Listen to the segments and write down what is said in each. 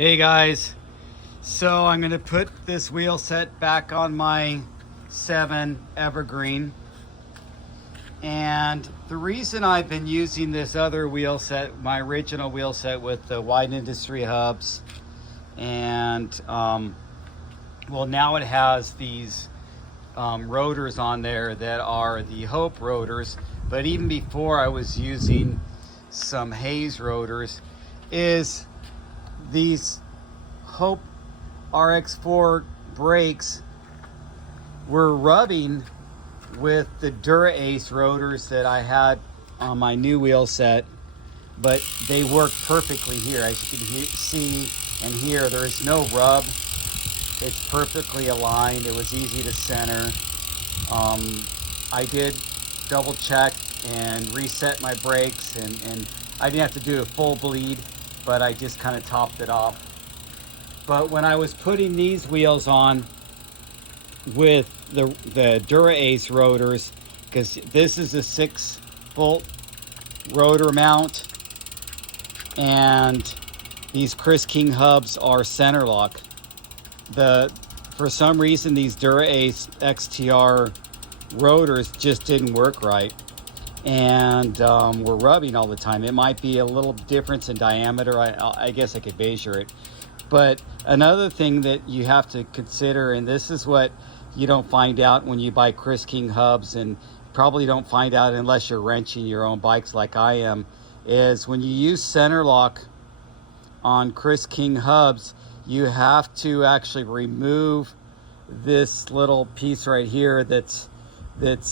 Hey guys, so I'm going to put this wheel set back on my 7 Evergreen, and the reason I've been using this other wheel set, my original wheel set with the wide industry hubs, and well, now it has these rotors on there that are the Hope rotors, but even before I was using some Hayes rotors, is these Hope RX4 brakes were rubbing with the Dura-Ace rotors that I had on my new wheel set, but they work perfectly here. As you can see and hear, there's no rub. It's perfectly aligned. It was easy to center. I did double check and reset my brakes, and I didn't have to do a full bleed, but I just kind of topped it off. But when I was putting these wheels on with the Dura-Ace rotors, because this is a 6-volt rotor mount, and these Chris King hubs are center lock. For some reason, these Dura-Ace XTR rotors just didn't work right, and were rubbing all the time. It might be a little difference in diameter. I guess I could measure it. But another thing that you have to consider, and this is what you don't find out when you buy Chris King hubs, and probably don't find out unless you're wrenching your own bikes like I am, is when you use center lock on Chris King hubs, you have to actually remove this little piece right here that's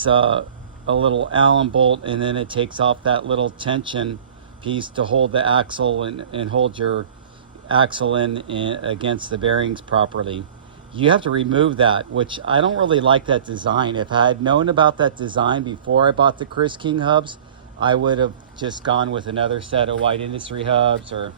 a little Allen bolt, and then it takes off that little tension piece to hold the axle and hold your axle in against the bearings properly. You have to remove that, which I don't really like that design. If I had known about that design before I bought the Chris King hubs, I would have just gone with another set of wide industry hubs, or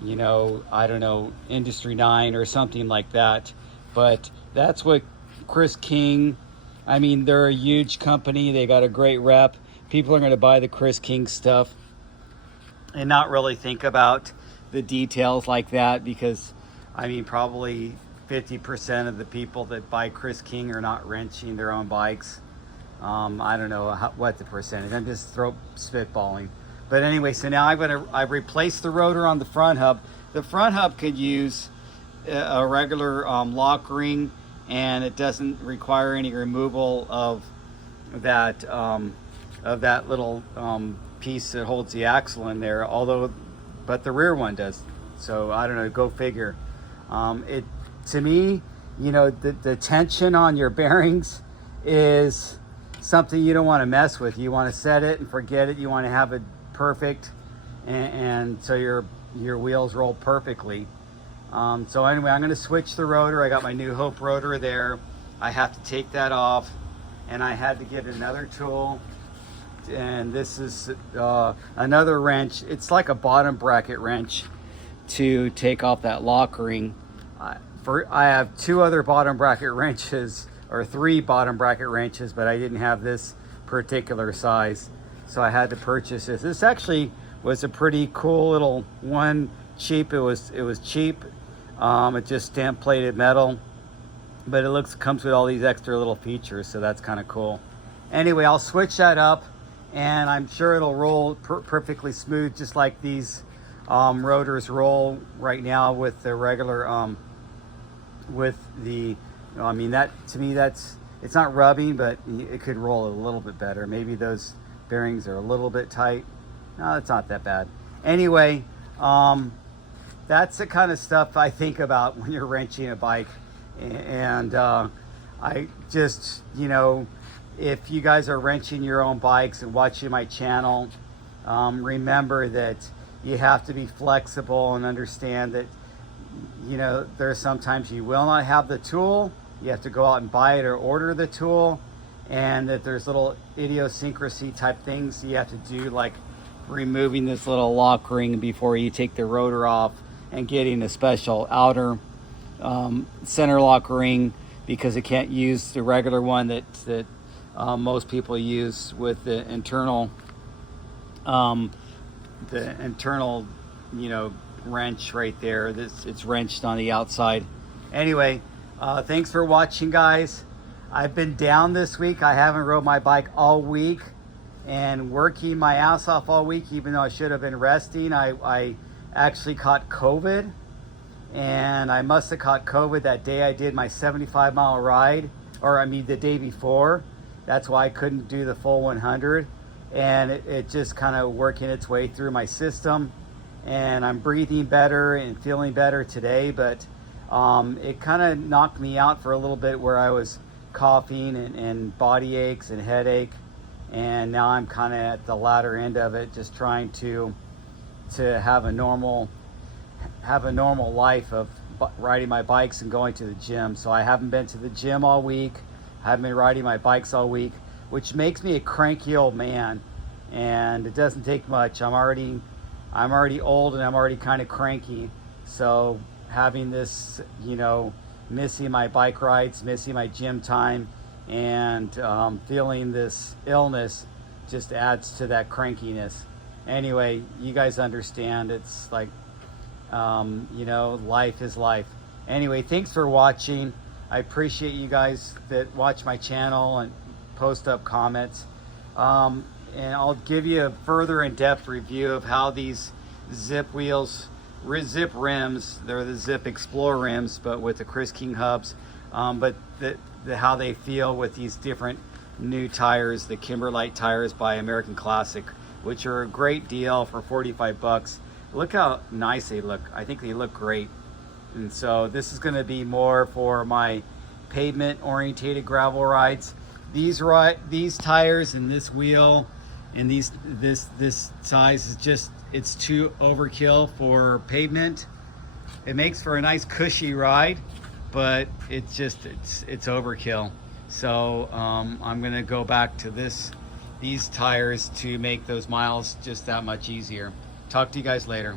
I don't know, Industry 9 or something like that. But that's what Chris King, I mean, they're a huge company. They got a great rep. People are going to buy the Chris King stuff and not really think about the details like that, because I mean, probably 50% of the people that buy Chris King are not wrenching their own bikes. I don't know what the percentage. I'm just spitballing. But anyway, so now I've replaced the rotor on the front hub. The front hub could use a regular lock ring, and it doesn't require any removal of that little piece that holds the axle in there. But the rear one does. So I don't know. Go figure. To me, the tension on your bearings is something you don't want to mess with. You want to set it and forget it. You want to have it perfect, and so your wheels roll perfectly. So anyway, I'm going to switch the rotor. I got my new Hope rotor there. I have to take that off, and I had to get another tool. And this is another wrench. It's like a bottom bracket wrench to take off that lock ring. I have 2 other bottom bracket wrenches, or 3 bottom bracket wrenches, but I didn't have this particular size, so I had to purchase this. This actually was a pretty cool little one. Cheap. It was cheap. It just stamp plated metal, but it comes with all these extra little features, so that's kind of cool. Anyway, I'll switch that up, and I'm sure it'll roll perfectly smooth, just like these rotors roll right now with the regular I mean, that to me, it's not rubbing, but it could roll a little bit better. Maybe those bearings are a little bit tight. No, it's not that bad. Anyway, that's the kind of stuff I think about when you're wrenching a bike. And I just, if you guys are wrenching your own bikes and watching my channel, remember that you have to be flexible and understand that, there's sometimes you will not have the tool. You have to go out and buy it or order the tool, and that there's little idiosyncrasy type things you have to do, like removing this little lock ring before you take the rotor off, and getting a special outer center lock ring, because it can't use the regular one that most people use with the internal wrench right there. It's wrenched on the outside. Anyway, thanks for watching, guys. I've been down this week. I haven't rode my bike all week and working my ass off all week, even though I should have been resting. I actually caught COVID, and I must have caught COVID that day I did my 75-mile ride, or I mean the day before. That's why I couldn't do the full 100, and it just kind of working its way through my system, and I'm breathing better and feeling better today, but it kind of knocked me out for a little bit where I was coughing and body aches and headache, and now I'm kind of at the latter end of it, just trying to have a normal life of riding my bikes and going to the gym. So I haven't been to the gym all week. I haven't been riding my bikes all week, which makes me a cranky old man, and it doesn't take much. I'm already old, and I'm already kind of cranky. So having this, missing my bike rides, missing my gym time, and feeling this illness just adds to that crankiness. Anyway, you guys understand. It's like, life is life. Anyway, thanks for watching. I appreciate you guys that watch my channel and post up comments. And I'll give you a further in-depth review of how these Zip wheels, Zip rims, they're the Zip Explorer rims, but with the Chris King hubs, but how they feel with these different new tires, the Kimberlite tires by American Classic, which are a great deal for 45 bucks. Look how nice they look. I think they look great. And so this is going to be more for my pavement orientated gravel rides. These tires and this wheel and this size is just, it's too overkill for pavement. It makes for a nice cushy ride, but it's overkill. So I'm gonna go back to these tires to make those miles just that much easier. Talk to you guys later.